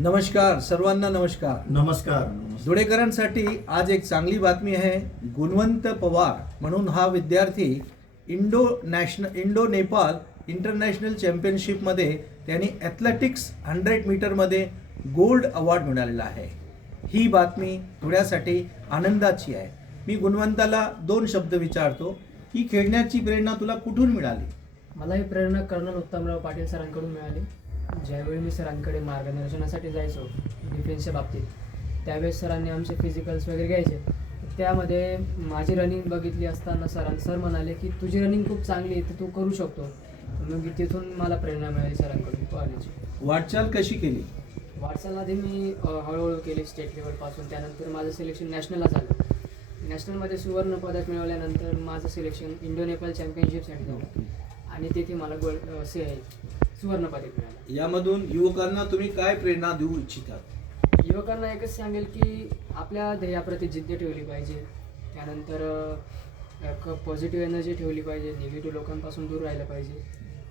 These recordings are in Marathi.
नमस्कार सर्वांना नमस्कार. नमस्कार. धुळेकरांसाठी आज एक चांगली बातमी आहे. गुणवंत पवार म्हणून हा विद्यार्थी इंडो नेपाळ इंटरनॅशनल चॅम्पियनशिपमध्ये त्यांनी ॲथलेटिक्स 100 मीटरमध्ये गोल्ड अवॉर्ड मिळालेला आहे. ही बातमी धुळ्यासाठी आनंदाची आहे. मी गुणवंताला 2 शब्द विचारतो. ही खेळण्याची प्रेरणा तुला कुठून मिळाली? मला ही प्रेरणा कर्नल उत्तमराव पाटील सरांकडून मिळाली. ज्यावेळी मी सरांकडे मार्गदर्शनासाठी जायचो डिफेन्सच्या बाबतीत, त्यावेळेस सरांनी आमचे फिजिकल्स वगैरे घ्यायचे. त्यामध्ये माझी रनिंग बघितली असताना सर म्हणाले की तुझी रनिंग खूप चांगली आहे, तर तू करू शकतो. मग तिथून मला प्रेरणा मिळाली सरांकडून कॉलेज. वाटचाल कशी केली? वाटचाल आधी मी हळूहळू केली स्टेट लेवलपासून. त्यानंतर माझं सिलेक्शन नॅशनलला झालं. नॅशनलमध्ये सुवर्ण पदक मिळवल्यानंतर माझं सिलेक्शन इंडो नेपाळ चॅम्पियनशिपसाठी झालं आणि तेथे मला सुवर्ण पदक मिळालं. यामधून युवकांना तुम्ही काय प्रेरणा देऊ इच्छिता? युवकांना एकच सांगेल की आपल्या ध्येयाप्रती जिद्द ठेवली पाहिजे. त्यानंतर पॉझिटिव्ह एनर्जी ठेवली पाहिजे. निगेटिव्ह लोकांपासून दूर राहिलं पाहिजे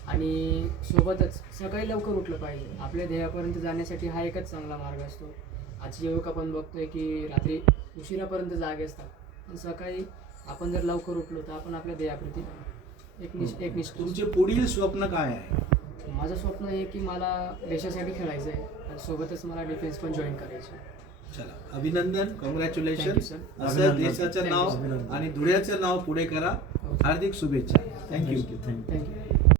आणि सोबतच सकाळी लवकर उठलं पाहिजे. आपल्या ध्येयापर्यंत जाण्यासाठी हा एकच चांगला मार्ग असतो. आजची युवक आपण बघतोय की रात्री उशिरापर्यंत जागे असतात, पण सकाळी आपण जर लवकर उठलो तर आपण आपल्या ध्येयाप्रती एक तुमचे पुढील स्वप्न काय आहे? माझं स्वप्न आहे की मला देशासाठी खेळायचं आहे आणि सोबतच मला डिफेन्स पण जॉईन करायचं. चला, अभिनंदन, कॉंग्रॅच्युलेशन. Thank you, sir. असं अभिनंदन. देशाचं Thank you, नाव sir. आणि धुळ्याचं नाव पुढे करा. हार्दिक शुभेच्छा. थँक्यू. थँक्यू. थँक्यू.